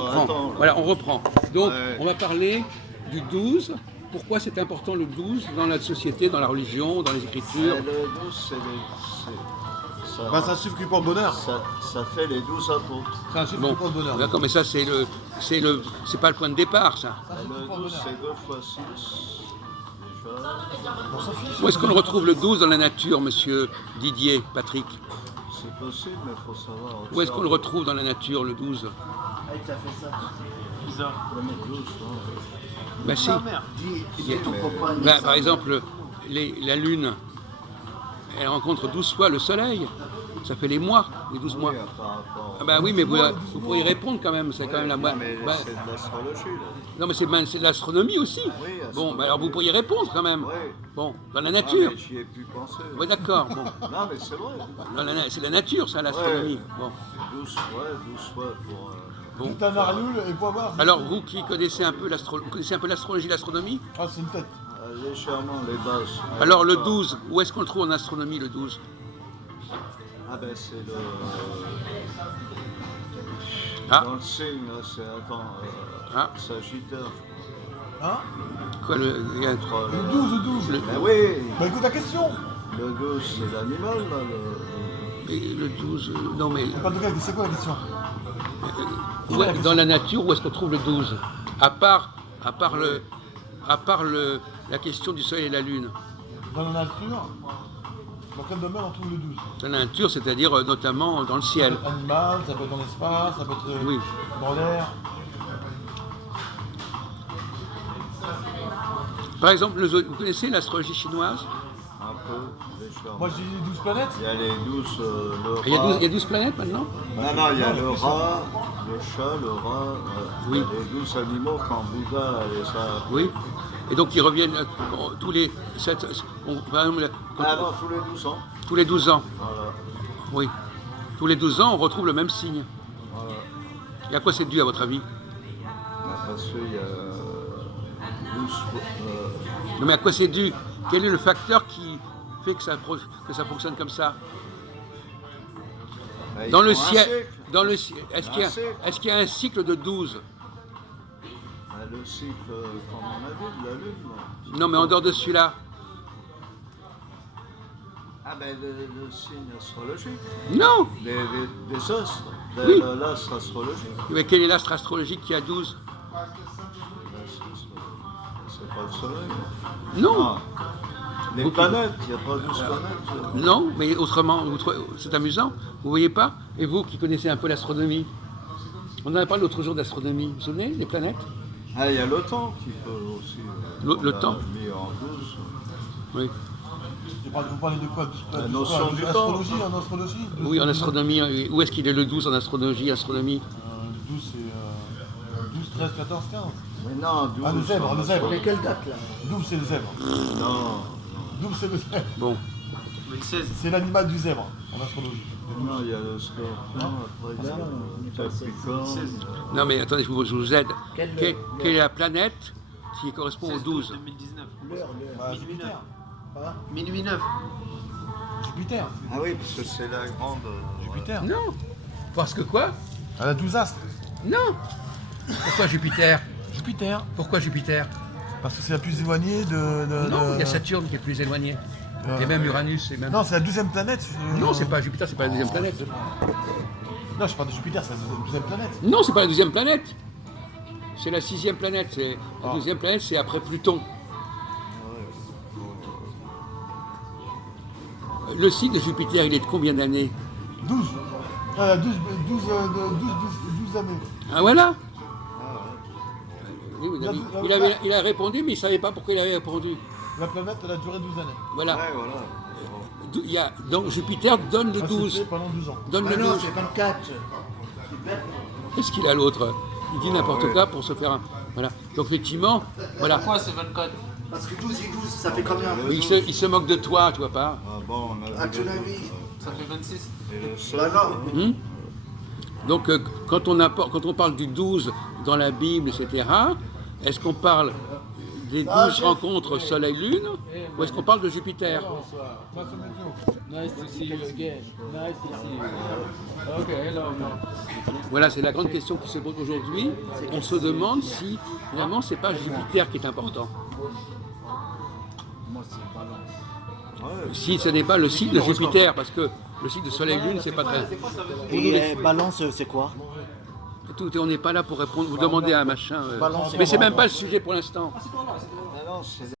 reprend. attends, Voilà, on reprend. Donc, Ouais. on va parler du 12. Pourquoi c'est important le 12 dans la société, dans la religion, dans les écritures? Le 12, ça, Bah, c'est un chiffre qui porte bonheur. ça fait les 12 apôtres. C'est un chiffre Bon, qui porte bonheur. d'accord, mais ça, c'est pas le point de départ, ça. Le 12, c'est 2 fois 6. Déjà, On s'en fiche. Où est-ce qu'on le retrouve le 12 dans la nature, monsieur Didier, Patrick? c'est possible, mais il faut savoir. Où est-ce qu'on le retrouve dans la nature, le 12? Bizarre. Le 12, ouais. Ben si. Dis ton copain, Ben, ça. par exemple, la Lune, elle rencontre 12 fois le Soleil. Ça fait les mois, les 12 mois. Oui, par rapport. Ah ben oui, mais vous pourriez répondre quand même, c'est quand même la moitié. Mais c'est de l'astrologie, là. Non, mais c'est de l'astronomie aussi. Oui, Bon, ben alors vous pourriez répondre quand même. Oui. Bon, dans la Ah, nature. mais j'y ai pu penser. Oui, d'accord. Bon. Non, mais c'est vrai. C'est la nature, ça, l'astronomie. Ouais. Bon. 12 fois pour. Bon. Tout un Arioul et pour voir. Alors, vous qui connaissez un peu l'astrologie, l'astronomie, Ah, c'est une tête. Légèrement les bases. alors le 12, où est-ce qu'on le trouve en astronomie, le 12? Ah ben c'est le. Ah. Dans le signe, là, c'est. Attends. Ah. Sagittaire. Hein? Quoi, il y a- Le 12, le 12. Ben oui. Bah écoute la question. Le 12, c'est l'animal, là. le 12, non mais Pas de cas, c'est quoi la question? dans la nature, où est-ce qu'on trouve le 12? À part la question du soleil et de la lune. Dans la nature, dans quel domaine on trouve le 12? Dans la nature, c'est-à-dire notamment dans le ciel. Animal, ça peut être dans l'espace, ça peut être Oui. dans l'air. Par exemple, vous connaissez l'astrologie chinoise? Un peu, légèrement. Moi j'ai dit 12 planètes. Il y a les 12. Le Il y a rat. 12 planètes maintenant? Non, il y a le rat, le chat, le rat. Oui. Les 12 animaux quand Bouddha et ça. Oui. Et donc ils reviennent tous les 7, par exemple, Ah non, tous les 12 ans. tous les 12 ans. Voilà. Oui. Tous les 12 ans, on retrouve le même signe. Voilà. Et à quoi c'est dû, à votre avis? Parce qu'il y a 12. Non, mais à quoi c'est dû? Quel est le facteur qui fait que ça fonctionne comme ça? Ils Dans le font un ciel, cycle. est-ce Un cycle. qu'il y a un cycle de 12? Le cycle, comme on a dit, de la Lune. Non, mais en dehors de celui-là. Ah ben le signe astrologique, Non. des astres, Oui. l'astre astrologique. Mais quel est l'astre astrologique qui a 12? C'est pas le soleil. Non. Ah. Les planètes, il n'y a pas 12 planètes. Non, mais autrement, c'est amusant. Vous voyez pas? Et vous qui connaissez un peu l'astronomie, on en a parlé l'autre jour d'astronomie. Vous vous souvenez, les planètes? Ah, il y a le temps qui peut aussi. Le on a temps. mis en 12. Oui. Vous parlez de quoi? La notion du temps. Astrologie, en astrologie? Oui, en astronomie. Où est-ce qu'il est le 12 en astrologie, astronomie? Le 12 c'est 12, 13, 14, 15. Mais non, 12. Ah, le zèbre, le zèbre. Mais quelle date là? 12 c'est le zèbre. Non, 12 c'est le zèbre. Bon. 2016. C'est l'animal du zèbre en astrologie. non, il y a le scorpion, après il y a le Capricorne. Non, mais attendez, je vous aide. Quelle Quelle est la planète qui correspond au 12? 2019. L'heure. Bah, Jupiter. Minuit 9. Jupiter. Ah oui, parce que c'est la grande. Jupiter. Non. Parce que quoi? Elle a 12 astres. Non. Pourquoi Jupiter? Jupiter. Pourquoi Jupiter? Parce que c'est la plus éloignée de. Non, il y a Saturne qui est plus éloigné. Et même Uranus. Et même... Non, c'est la 12e planète. Non, c'est pas Jupiter, c'est pas la deuxième planète. Non, je parle de Jupiter, c'est la 12e planète. Non, c'est pas la deuxième planète. C'est la 6e planète. La Ah. deuxième planète, c'est après Pluton. Le cycle de Jupiter, il est de combien d'années? 12. 12 années. Ah voilà. Oui, il a répondu, mais il ne savait pas pourquoi il avait répondu. La planète, elle a duré 12 années. Voilà. Ouais, voilà. Donc Jupiter donne le Ah, 12. c'était pendant 12 ans. Donne Ah le non, 12. c'est 24. Qu'est-ce qu'il a l'autre? Il dit n'importe quoi pour se faire un... Voilà. Donc effectivement, voilà. Pourquoi c'est 24? Parce que 12 et 12, ça fait combien? Il se moque de toi, tu vois pas? Ah bon, on a À vu ton le- avis? Ça fait 26. Et le Bah soleil. non. Donc quand on parle du 12 dans la Bible, etc., est-ce qu'on parle des 12 rencontres Soleil-Lune ou est-ce qu'on parle de Jupiter? Nice to see you again. Nice to see you. Okay, hello. Voilà, c'est la grande question qui se pose aujourd'hui. On se demande si, finalement, c'est pas Jupiter qui est important. Moi, c'est balance. Si ce n'est pas le cycle de Jupiter, parce que le cycle de Soleil-Lune, c'est pas très... Et balance, c'est quoi? Tout, on n'est pas là pour répondre, vous demandez à un machin. Balance, Mais c'est quoi? même pas le sujet pour l'instant. Balance, c'est